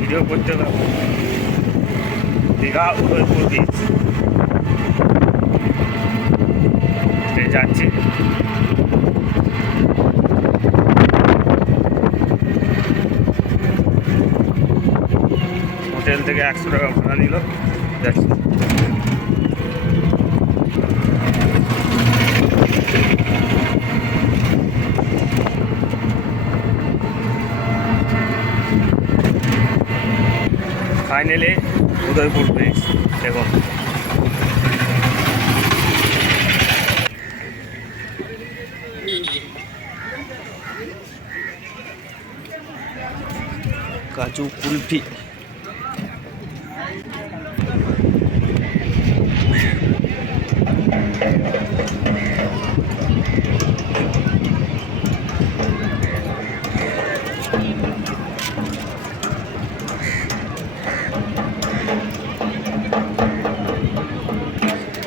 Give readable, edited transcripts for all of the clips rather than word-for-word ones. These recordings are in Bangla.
ভিডিও করতে হবে। দীঘা উদয়পুর বিচ যাচ্ছি। হোটেল থেকে 100 টাকা ভাড়া নিল, যাচ্ছি। ফাইনালি উদয়পুর ব্রিজ দেখুন। কাজু কুলফি,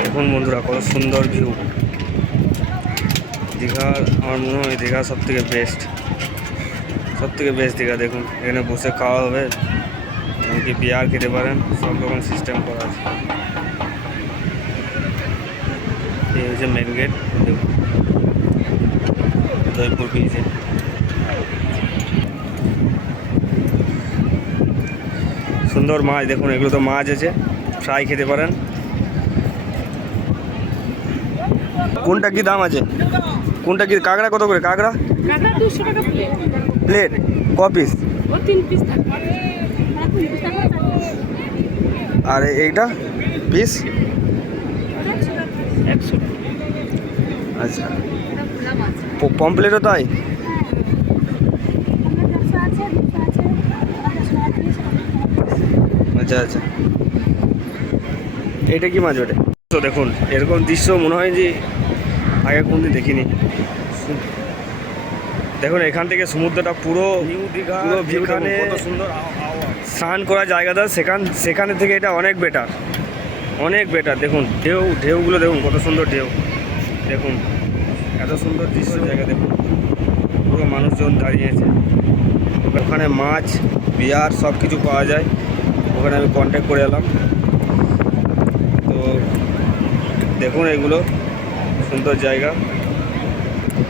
দেখুন বন্ধুরা কত সুন্দর ভিউ। দীঘার আমার মনে হয় দীঘা সব থেকে বেস্ট দীঘা। দেখুন এখানে বসে খাওয়া হবে, এমনকি বিয়ার খেতে পারেন, সব রকম সিস্টেম করা আছে। এই হচ্ছে মেন গেট, দেখুন উদয়পুর বিচে। সুন্দর মাছ দেখুন, এগুলো তো মাছ আছে, ফ্রাই খেতে পারেন। কোনটা কি দাম আছে? কোনটা কি? কাঁকড়া কত করে? কাঁকড়া 200 টাকা প্লেট। ক পিস? 3 পিস থাকে। আর এইটা পিস 100 টাকা। আচ্ছা, পমপ্লেটও তাই? আচ্ছা আচ্ছা, এইটা কি মাছ ওঠে? তো দেখুন এরকম দৃশ্য মনে হয় যে আগে কোনদিন দেখিনি। দেখুন এখান থেকে সমুদ্রটা পুরো যেখানে কত সুন্দর স্নান করার জায়গাটা, সেখানে থেকে এটা অনেক বেটার। দেখুন ঢেউগুলো দেখুন, কত সুন্দর ঢেউ। দেখুন এত সুন্দর দৃশ্য জায়গা, দেখুন পুরো মানুষজন দাঁড়িয়েছে। ওখানে মাছ, বিয়ার সব কিছু পাওয়া যায়। ওখানে আমি কন্ট্যাক্ট করে এলাম। তো দেখুন এগুলো সুন্দর জায়গা।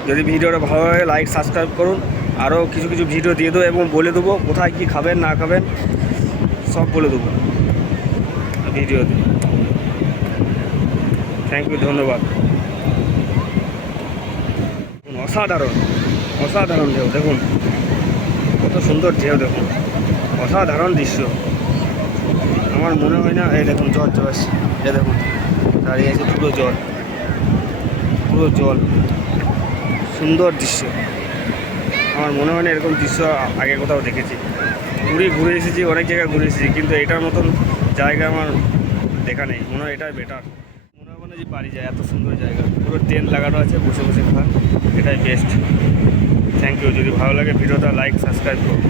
যদি ভিডিওটা ভালো লাগে লাইক সাবস্ক্রাইব করুন। আরও কিছু ভিডিও দিয়ে দেবো এবং বলে দেবো কোথায় কী খাবেন না খাবেন সব বলে দেবো ভিডিওতে। থ্যাংক ইউ, ধন্যবাদ। অসাধারণ ঢেউ, দেখুন কত সুন্দর ঢেউ, দেখুন অসাধারণ দৃশ্য। আমার মনে হয় না, এই দেখুন জল চলে আসছে, এ দেখুন দাঁড়িয়ে আছে পুরো জল, সুন্দর দৃশ্য। আমার মনে হয় না এরকম দৃশ্য আগে কোথাও দেখেছি। ঘুরে এসেছি, অনেক জায়গায় ঘুরে এসেছি, কিন্তু এটার মতন জায়গা আমার দেখা নেই। মনে হয় এটাই বেটার। মনে হয় যে বাড়ি যায়, এত সুন্দর জায়গা, পুরো টেন্ট লাগানো আছে, বসে খান, এটাই বেস্ট। Thank you. যদি ভালো লাগে ভিডিওটা লাইক সাবস্ক্রাইব করুন।